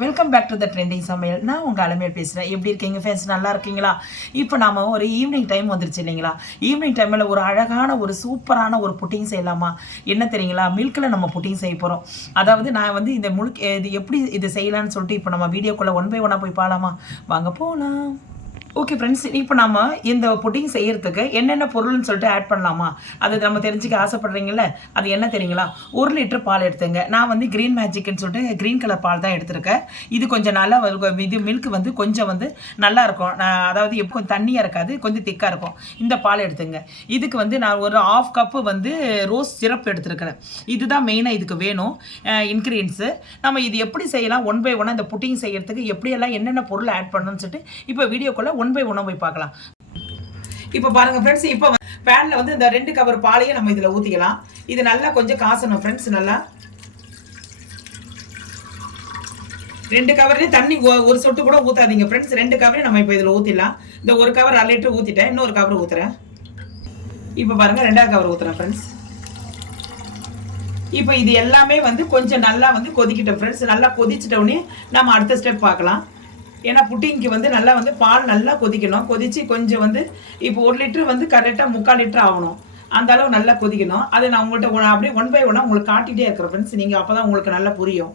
Welcome back to the trending சமையல். நான் உங்கள் அலமையில் பேசுகிறேன். எப்படி இருக்கீங்க ஃப்ரெண்ட்ஸ்? நல்லா இருக்கீங்களா? இப்போ நாம் ஒரு ஈவினிங் டைம் வந்துருச்சு இல்லைங்களா? ஈவினிங் டைமில் ஒரு அழகான ஒரு சூப்பரான ஒரு புட்டிங் செய்யலாமா? என்ன தெரியுங்களா? மில்கில் நம்ம புட்டிங் செய்ய போகிறோம். அதாவது நான் வந்து இந்த இது எப்படி இது செய்யலான்னு சொல்லிட்டு இப்போ நம்ம வீடியோக்குள்ளே ஒன் பை ஒன்னாக போய் பார்க்கலாமா? வாங்க போகலாம். ஓகே ஃப்ரெண்ட்ஸ், இப்போ நம்ம இந்த புட்டிங் செய்யறதுக்கு என்னென்ன பொருள்னு சொல்லிட்டு ஆட் பண்ணலாமா? அது நம்ம தெரிஞ்சுக்க ஆசைப்படுறீங்கள? அது என்ன தெரியுங்களா? 1 லிட்டர் பால் எடுத்துங்க. நான் வந்து க்ரீன் மேஜிக்னு சொல்லிட்டு க்ரீன் கலர் பால் தான் எடுத்திருக்கேன். இது கொஞ்சம் நல்லா இது மில்க் வந்து கொஞ்சம் வந்து நல்லா இருக்கும். அதாவது எப்போ கொஞ்சம் தண்ணியாக இருக்காது, கொஞ்சம் திக்காக இருக்கும். இந்த பால் எடுத்துங்க. இதுக்கு வந்து நான் ஒரு 1/2 கப்பு வந்து ரோஸ் சிரப் எடுத்துருக்கிறேன். இதுதான் மெயினாக இதுக்கு வேணும் இன்க்ரீடியன்ஸு. நம்ம இது எப்படி செய்யலாம் ஒன் பை ஒன்னாக இந்த புட்டிங் செய்யறதுக்கு எப்படியெல்லாம் என்னென்ன பொருள் ஆட் பண்ணணும்னு சொல்லிட்டு இப்போ வீடியோக்குள்ளே ஒன் பை ஒன்னா போய் பார்க்கலாம். இப்போ பாருங்க ஃப்ரெண்ட்ஸ், இப்போ பேன்ல வந்து இந்த 2 கவர் பாலையும் நம்ம இதுல ஊத்திக்கலாம். இது நல்லா கொஞ்சம் காசணும் ஃப்ரெண்ட்ஸ். நல்லா 2 கவர்லயும் தண்ணி ஒரு சொட்டு கூட ஊத்தாதீங்க ஃப்ரெண்ட்ஸ். 2 கவரையும் நம்ம இப்போ இதுல ஊத்திடலாம். இந்த ஒரு கவர் 1/2 லிட்டர் ஊத்திட்டேன். இன்னொரு கவர் ஊத்துறேன். இப்போ பாருங்க 2வது கவர் ஊத்துறேன் ஃப்ரெண்ட்ஸ். இப்போ இது எல்லாமே வந்து கொஞ்சம் நல்லா வந்து கொதிக்கிட்டோம் ஃப்ரெண்ட்ஸ். நல்லா கொதிச்சிட்டோடனே நம்ம அடுத்த ஸ்டெப் பார்க்கலாம். ஏன்னா புட்டிங்க்கு வந்து நல்லா வந்து பால் நல்லா கொதிக்கணும். கொதிச்சு கொஞ்சம் வந்து இப்போ 1 லிட்டர் வந்து கரெக்டாக 3/4 லிட்டர் ஆகணும். அந்த அளவு நல்லா கொதிக்கணும். அதை நான் உங்கள்கிட்ட அப்படியே ஒன் பை ஒன்னா உங்களுக்கு காட்டிகிட்டே இருக்கிறேன் ஃப்ரெண்ட்ஸ். நீங்கள் அப்போ தான் உங்களுக்கு நல்லா புரியும்.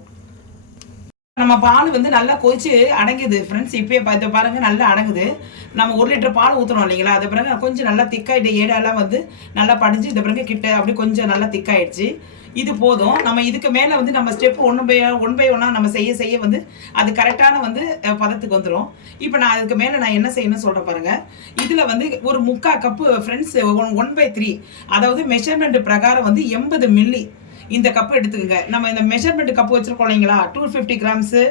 நம்ம பால் வந்து நல்லா கொதிச்சு அடங்குது ஃப்ரெண்ட்ஸ். இப்போயே பார்த்து பாருங்க நல்லா அடங்குது. நம்ம 1 லிட்டர் பால் ஊற்றணும் இல்லைங்களா? அது பிறகு கொஞ்சம் நல்லா திக்காயிட்டு ஏடாலாம் வந்து நல்லா படிஞ்சு இந்த பிறகு கிட்ட அப்படி கொஞ்சம் நல்லா திக்காயிடுச்சு. இது போதும். நம்ம இதுக்கு மேலே வந்து நம்ம ஸ்டெப் ஒன் பை ஒன்னா நம்ம செய்ய வந்து அது கரெக்டான வந்து பதத்துக்கு வந்துடும். இப்போ நான் அதுக்கு மேலே நான் என்ன செய்யணும்னு சொல்கிறேன் பாருங்க. இதில் வந்து ஒரு 3/4 கப்பு ஃப்ரெண்ட்ஸ் 1/3, அதாவது மெஷர்மெண்ட் பிரகாரம் வந்து 80 மில்லி இந்த கப்பு எடுத்துக்கோங்க. நம்ம இந்த மெஷர்மெண்ட் கப்பு வச்சுருக்கோம் இல்லைங்களா? 250 கிராம்ஸு,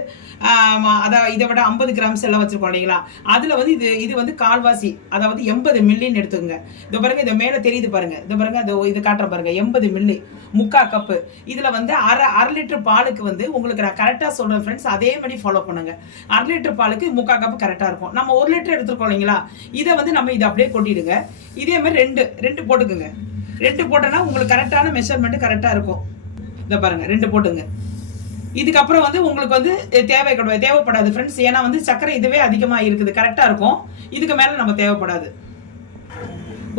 அதாவது இதை விட 50 கிராம்ஸ் எல்லாம் வச்சுருக்கோம் இல்லைங்களா? அதில் வந்து இது வந்து கால்வாசி, அதாவது 80 மில்லின்னு எடுத்துக்கோங்க. இது பாருங்க, இது மேலே தெரியுது பாருங்க. இது பாருங்க, இது காட்டுற பாருங்க 80 மில்லி 3/4 கப்பு. இதில் வந்து அரை லிட்டர் பாலுக்கு வந்து உங்களுக்கு நான் கரெக்டாக சொல்கிறேன் ஃப்ரெண்ட்ஸ். அதே மாதிரி ஃபாலோ பண்ணுங்க. 1/2 லிட்டர் பாலுக்கு 3/4 கப்பு கரெக்டாக இருக்கும். நம்ம 1 லிட்டர் எடுத்துருக்கோம் இல்லைங்களா? இதை வந்து நம்ம இதை அப்படியே கொட்டிடுங்க. இதே மாதிரி ரெண்டு போட்டுக்குங்க. 2 போட்டோன்னா உங்களுக்கு கரெக்டான மெஷர்மெண்ட் கரெக்டாக இருக்கும். இதை பாருங்க 2 போட்டுங்க. இதுக்கப்புறம் வந்து உங்களுக்கு வந்து தேவைப்படாது ஃப்ரெண்ட்ஸ். ஏன்னா வந்து சர்க்கரை இதுவே அதிகமாக இருக்குது, கரெக்டாக இருக்கும். இதுக்கு மேலே நம்ம தேவைப்படாது.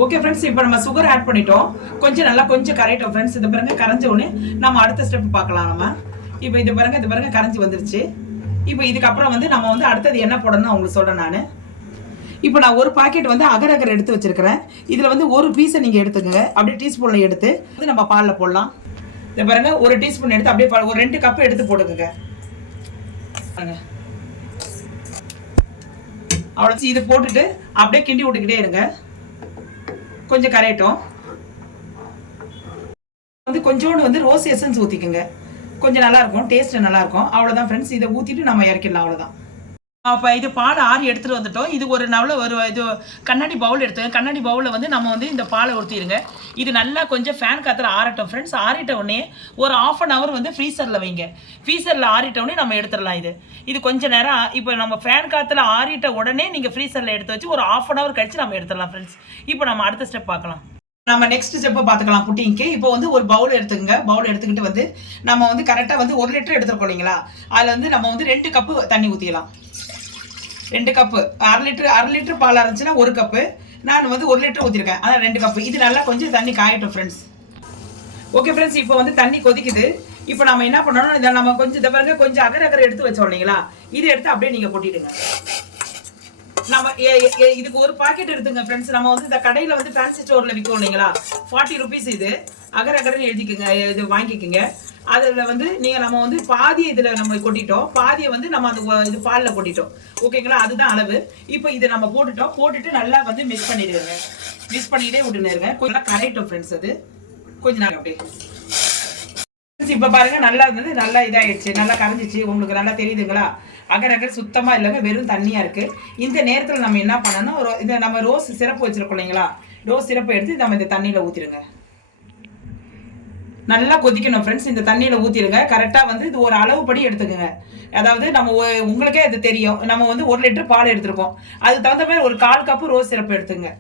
ஓகே ஃப்ரெண்ட்ஸ், இப்போ நம்ம சுகர் ஆட் பண்ணிட்டோம். கொஞ்சம் நல்லா கொஞ்சம் கரையிட்டோம் ஃப்ரெண்ட்ஸ். இது பாருங்க கரைஞ்ச உடனே நம்ம அடுத்த ஸ்டெப் பார்க்கலாம். நம்ம இப்போ இது பாருங்க கரைஞ்சி வந்துருச்சு. இப்போ இதுக்கப்புறம் வந்து நம்ம வந்து அடுத்தது என்ன போடணும்னு உங்களுக்கு சொல்கிறேன் நான். இப்போ நான் ஒரு பாக்கெட் வந்து அகர் எடுத்து வச்சிருக்கிறேன். இதில் வந்து ஒரு பீஸை நீங்கள் எடுத்துக்கோங்க. அப்படியே டீஸ்பூனில் எடுத்து வந்து நம்ம பாலில் போடலாம். இதை பாருங்க, ஒரு டீஸ்பூன் எடுத்து அப்படியே ஒரு 2 கப்பு எடுத்து போட்டுக்கோங்க. அவ்வளோ இது போட்டுட்டு அப்படியே கிண்டி விட்டுக்கிட்டே இருங்க. கொஞ்சம் கரையட்டும். வந்து கொஞ்சோண்டு வந்து ரோஸ் எசன்ஸ் ஊற்றிக்குங்க. கொஞ்சம் நல்லா இருக்கும், டேஸ்ட் நல்லா இருக்கும். அவ்வளோதான் ஃப்ரெண்ட்ஸ். இதை ஊற்றிட்டு நம்ம இறக்கிடலாம். அவ்வளோதான். அப்போ இது பால் ஆறி எடுத்துகிட்டு வந்துட்டோம். இது ஒரு இது கண்ணாடி பவுல் எடுத்துங்க. கண்ணாடி பவுலில் வந்து நம்ம வந்து இந்த பாலை ஊற்றிடுங்க. இது நல்லா கொஞ்சம் ஃபேன் காற்றுல ஆறட்டும் ஃப்ரெண்ட்ஸ். ஆறிட்ட உடனே ஒரு 1/2 hour வந்து ஃப்ரீசரில் வைங்க. ஃப்ரீசரில் ஆறிட்ட உடனே நம்ம எடுத்துடலாம். இது கொஞ்சம் நேரம் இப்போ நம்ம ஃபேன் காற்றுல ஆறிட்ட உடனே நீங்கள் ஃப்ரீசரில் எடுத்து வச்சு ஒரு 1/2 hour கழிச்சு நம்ம எடுத்துடலாம் ஃப்ரெண்ட்ஸ். இப்போ நம்ம அடுத்த ஸ்டெப் பார்க்கலாம். நம்ம நெக்ஸ்ட் ஸ்டெப்பை பார்த்துக்கலாம் புட்டிங்க்கு. இப்போ வந்து ஒரு பவுல் எடுத்துக்கோங்க. பவுல் எடுத்துக்கிட்டு வந்து நம்ம வந்து கரெக்டாக வந்து 1 லிட்டர் எடுத்துருக்கோம் இல்லைங்களா? அதில் வந்து நம்ம வந்து 2 கப்பு தண்ணி ஊற்றிடலாம். 2 கப்பு, அரை லிட்டர் பால் இருந்துச்சுன்னா 1 கப்பு. நான் வந்து 1 லிட்டர் ஊற்றிருக்கேன், அதான் 2 கப்பு. இது நல்லா கொஞ்சம் தண்ணி காயட்டும் ஃப்ரெண்ட்ஸ். ஓகே ஃப்ரெண்ட்ஸ், இப்போ வந்து தண்ணி கொதிக்குது. இப்போ நம்ம என்ன பண்ணணும், இதை நம்ம கொஞ்சம் இதை பாருங்க கொஞ்சம் அகர் எடுத்து வச்சோம் இல்லைங்களா? இதை எடுத்து அப்படியே நீங்கள் கொட்டிடுங்க. நம்ம இதுக்கு ஒரு பாக்கெட் எடுத்துங்க ஃப்ரெண்ட்ஸ். நம்ம வந்து இந்த கடையில் வந்து ஃபேன்சி ஸ்டோரில் விற்கும் இல்லைங்களா? 40 rupees. இது அகர்னு எழுதிக்குங்க, இது வாங்கிக்கோங்க. அதில் வந்து நம்ம வந்து பாதியை இதில் நம்ம கொட்டிட்டோம், பாதியை வந்து நம்ம அந்த இது பாலில் கொட்டிட்டோம். ஓகேங்களா? அதுதான் அளவு. இப்போ இதை நம்ம போட்டுட்டு நல்லா வந்து மிக்ஸ் பண்ணிடுங்க. மிக்ஸ் பண்ணிட்டே விட்டுருங்க. கொஞ்சம் கரையிட்டோம் ஃப்ரெண்ட்ஸ். அது கொஞ்சம் நாங்கள் அப்படியே இப்போ பாருங்க நல்லா இருந்தது, நல்லா இதாகிடுச்சு, நல்லா கரைஞ்சிச்சு. உங்களுக்கு நல்லா தெரியுதுங்களா? அகர் சுத்தமாக இல்லைங்க, வெறும் தண்ணியாக இருக்குது. இந்த நேரத்தில் நம்ம என்ன பண்ணணும், இந்த நம்ம ரோஸ் சிரப்பு வச்சுருக்கோம் இல்லைங்களா? ரோஸ் சிரப்பை எடுத்து நம்ம இந்த தண்ணியில் ஊற்றிடுங்க. நல்லா கொதிக்கணும் ஃப்ரெண்ட்ஸ். இந்த தண்ணியில் ஊற்றிடுங்க. கரெக்டாக வந்து இது ஒரு அளவுப்படி எடுத்துக்கோங்க. அதாவது நம்ம உங்களுக்கே அது தெரியும், நம்ம வந்து 1 லிட்டர் பால் எடுத்துருக்கோம். அதுக்கு தகுந்த மாதிரி ஒரு 1/4 கப்பு ரோஸ் சிரப்பு எடுத்துங்க.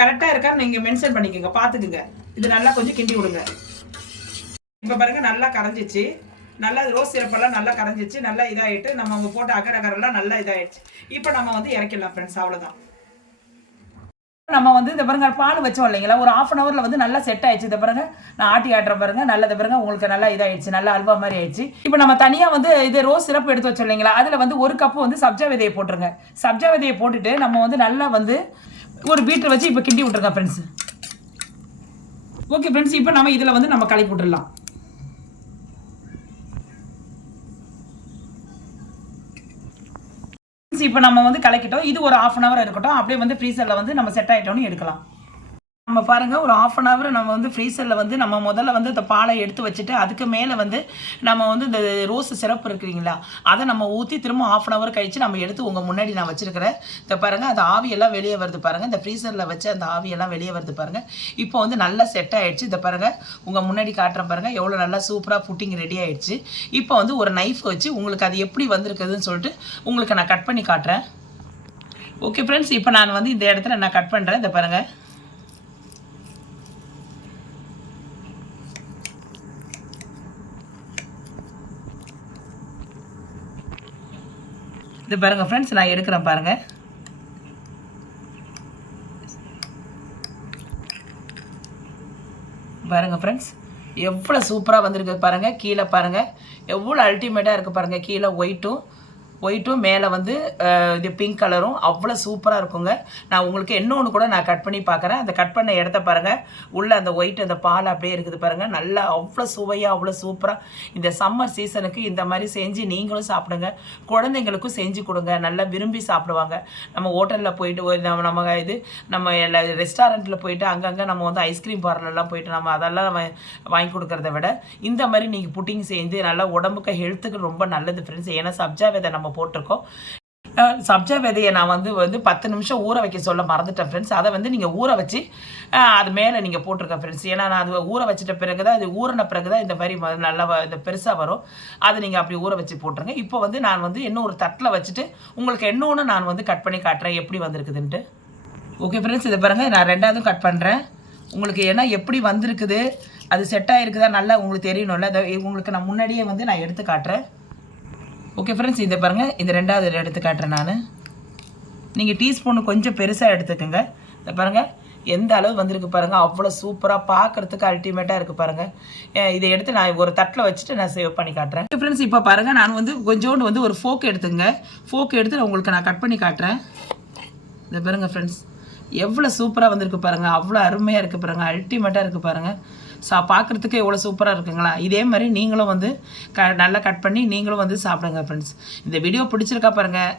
கரெக்டாக இருக்கான்னு நீங்கள் மென்ஷன் பண்ணிக்கோங்க, பார்த்துக்குங்க. இது நல்லா கொஞ்சம் கிண்டி விடுங்க. இப்போ பாருங்க நல்லா கரைஞ்சிச்சு. நல்லா ரோஸ் சிரப்பெல்லாம் நல்லா கரைஞ்சிச்சு, நல்லா இதாகிட்டு நம்ம போட்ட அகரகரெல்லாம் நல்லா இதாகிடுச்சு. இப்போ நம்ம வந்து இறக்கிடலாம் ஃப்ரெண்ட்ஸ், அவ்வளோதான். நம்ம வந்து இந்த பாருங்க பால் வச்சோம் இல்லைங்களா, ஒரு 1/2 அன் ஹவரில் வந்து நல்லா செட் ஆயிடுச்சு. இந்த பாருங்க நான் ஆட்டி ஆட்டுற பாருங்க, நல்லது பாருங்க உங்களுக்கு நல்லா இதாகிடுச்சு, நல்லா அல்வா மாதிரி ஆயிடுச்சு. இப்போ நம்ம தனியாக வந்து இது ரோஸ் சிரப் எடுத்து வச்சோம் இல்லைங்களா, அதில் வந்து 1 கப்பு வந்து சப்ஜா விதையை போட்டுருங்க. சப்ஜா விதையை போட்டுட்டு நம்ம வந்து நல்லா வந்து ஒரு பீட்டர் வச்சு இப்போ கிண்டி விட்டுருங்க ஃப்ரெண்ட்ஸ். ஓகே ஃப்ரெண்ட்ஸ், இப்போ நம்ம இதில் வந்து நம்ம கலக்கி விட்டுடலாம். இப்போ நம்ம வந்து கலக்கிட்டோம். இது ஒரு 1/2 அன் ஹவர் இருக்கட்டும். அப்படியே வந்து ஃப்ரீசரில் வந்து நம்ம செட் ஆகிட்டோன்னு எடுக்கலாம். நம்ம பாருங்கள் ஒரு 1/2 அன் ஹவர் நம்ம வந்து ஃப்ரீசரில் வந்து நம்ம முதல்ல வந்து இந்த பாலை எடுத்து வச்சுட்டு அதுக்கு மேலே வந்து நம்ம வந்து இந்த ரோஸ் சிரப்பு இருக்குறீங்களா, அதை நம்ம ஊற்றி திரும்ப 1/2 அன் ஹவர் கழித்து நம்ம எடுத்து உங்கள் முன்னாடி நான் வச்சுருக்கிறேன். இதை பாருங்கள், அந்த ஆவியெல்லாம் வெளியே வருது பாருங்கள். இந்த ஃப்ரீசரில் வச்சு அந்த ஆவியெல்லாம் வெளியே வருது பாருங்கள். இப்போ வந்து நல்லா செட் ஆகிடுச்சு. இதை பாருங்கள், உங்கள் முன்னாடி காட்டுறேன் பாருங்கள், எவ்வளோ நல்லா சூப்பராக புட்டிங் ரெடி ஆகிடுச்சு. இப்போ வந்து ஒரு நைஃப் வச்சு உங்களுக்கு அது எப்படி வந்திருக்குதுன்னு சொல்லிட்டு உங்களுக்கு நான் கட் பண்ணி காட்டுறேன். ஓகே ஃப்ரெண்ட்ஸ், இப்போ நான் வந்து இந்த இடத்துல நான் கட் பண்ணுறேன். இதை பாருங்கள், இது பாருங்கள் ஃப்ரெண்ட்ஸ், நான் எடுக்கிறேன் பாருங்கள். பாருங்கள் ஃப்ரெண்ட்ஸ், எவ்வளோ சூப்பராக வந்திருக்கு பாருங்கள். கீழே பாருங்கள் எவ்வளோ அல்டிமேட்டாக இருக்குது பாருங்கள். கீழே ஒயிட்டும் மேலே வந்து இது பிங்க் கலரும் அவ்வளோ சூப்பராக இருக்குங்க. நான் உங்களுக்கு இன்னொன்று கூட நான் கட் பண்ணி பார்க்குறேன். அந்த கட் பண்ண இடத்த பாருங்கள், உள்ளே அந்த ஒயிட் அந்த பால் அப்படியே இருக்குது பாருங்கள். நல்லா அவ்வளோ சுவையாக அவ்வளோ சூப்பராக. இந்த சம்மர் சீசனுக்கு இந்த மாதிரி செஞ்சு நீங்களும் சாப்பிடுங்க, குழந்தைங்களுக்கும் செஞ்சு கொடுங்க, நல்லா விரும்பி சாப்பிடுவாங்க. நம்ம ஹோட்டலில் போயிட்டு நம்ம எல்லா ரெஸ்டாரண்ட்டில் போயிட்டு அங்கங்கே நம்ம வந்து ஐஸ்கிரீம் பார்லர்லாம் போயிட்டு நம்ம அதெல்லாம் வாங்கி கொடுக்குறத விட இந்த மாதிரி நீங்கள் புட்டிங் செஞ்சு நல்லா உடம்புக்கு ஹெல்த்துக்கு ரொம்ப நல்லது ஃப்ரெண்ட்ஸ். ஏன்னா சப்ஜா விதை நம்ம போட்டிருக்கோம். சப்ஜா விதையை நான் வந்து 10 நிமிஷம் ஊற வைக்க சொல்ல மறந்துட்டேன் ஃப்ரெண்ட்ஸ். அதை வந்து நீங்கள் ஊற வச்சு அது மேலே நீங்கள் போட்டிருக்கேன் ஃப்ரெண்ட்ஸ். ஏன்னா நான் அது ஊற வச்சிட்ட பிறகு தான், அது ஊறின பிறகு தான் இந்த மாதிரி நல்லா இந்த பெருசாக வரும். அதை நீங்கள் அப்படி ஊற வச்சு போட்டுருங்க. இப்போ வந்து நான் வந்து இன்னும் ஒரு தட்டில் வச்சுட்டு உங்களுக்கு இன்னொன்று நான் வந்து கட் பண்ணி காட்டுறேன் எப்படி வந்திருக்குதுன்ட்டு. ஓகே ஃப்ரெண்ட்ஸ், இதை பாருங்கள், நான் 2ஆவதும் கட் பண்ணுறேன் உங்களுக்கு. ஏன்னா எப்படி வந்திருக்குது, அது செட் ஆகிருக்குதா நல்லா உங்களுக்கு தெரியணும்ல. அதை உங்களுக்கு நான் முன்னாடியே வந்து நான் எடுத்து காட்டுறேன். ஓகே ஃப்ரெண்ட்ஸ், இதை பாருங்கள், இந்த 2ஆவது எடுத்து காட்டுறேன் நான். நீங்கள் டீஸ்பூனு கொஞ்சம் பெருசாக எடுத்துக்கோங்க. இதை பாருங்கள் எந்த அளவு வந்திருக்கு பாருங்கள், அவ்வளோ சூப்பராக பார்க்குறதுக்கு அல்டிமேட்டாக இருக்குது பாருங்கள். இதை எடுத்து நான் ஒரு தட்டில் வச்சுட்டு நான் சேவ் பண்ணி காட்டுறேன். ஃப்ரெண்ட்ஸ், இப்போ பாருங்கள், நான் வந்து கொஞ்சோண்டு வந்து ஒரு ஃபோக் எடுத்துங்க. ஃபோக் எடுத்து உங்களுக்கு நான் கட் பண்ணி காட்டுறேன். இதை பாருங்கள் ஃப்ரெண்ட்ஸ், எவ்வளோ சூப்பராக வந்திருக்கு பாருங்கள், அவ்வளோ அருமையாக இருக்குது பாருங்கள், அல்டிமேட்டாக இருக்குது பாருங்கள். பார்க்குறதுக்கு எவ்வளோ சூப்பராக இருக்குங்களா. இதே மாதிரி நீங்களும் வந்து நல்லா கட் பண்ணி நீங்களும் வந்து சாப்பிடுங்க ஃப்ரெண்ட்ஸ். இந்த வீடியோ பிடிச்சிருக்கா பாருங்கள்.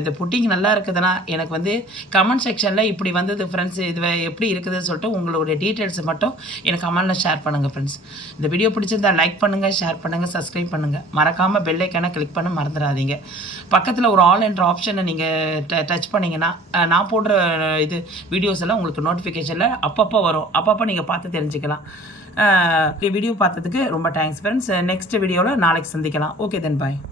இந்த புட்டிங் நல்லா இருக்குதுன்னா எனக்கு வந்து கமெண்ட் செக்ஷனில் இப்படி வந்தது ஃப்ரெண்ட்ஸ், இது எப்படி இருக்குதுன்னு சொல்லிட்டு உங்களுடைய டீட்டெயில்ஸ் மட்டும் எனக்கு கமெண்டில் ஷேர் பண்ணுங்கள் ஃப்ரெண்ட்ஸ். இந்த வீடியோ பிடிச்சிருந்தா லைக் பண்ணுங்கள், ஷேர் பண்ணுங்கள், சப்ஸ்கிரைப் பண்ணுங்கள். மறக்காமல் பெல் ஐக்கானை கிளிக் பண்ண மறந்துடாதீங்க. பக்கத்தில் ஒரு ஆல் என்ற ஆப்ஷனை நீங்கள் டச் பண்ணிங்கன்னா நான் போடுற வீடியோஸ் எல்லாம் உங்களுக்கு நோட்டிஃபிகேஷனில் அப்பப்போ வரும். அப்பப்போ நீங்கள் பார்த்து தெரிஞ்சுக்கலாம். வீடியோ பார்த்ததுக்கு ரொம்ப தேங்க்ஸ் ஃப்ரெண்ட்ஸ். நெக்ஸ்ட் வீடியோவில் நாளைக்கு சந்திக்கலாம். ஓகே தென் பாய்.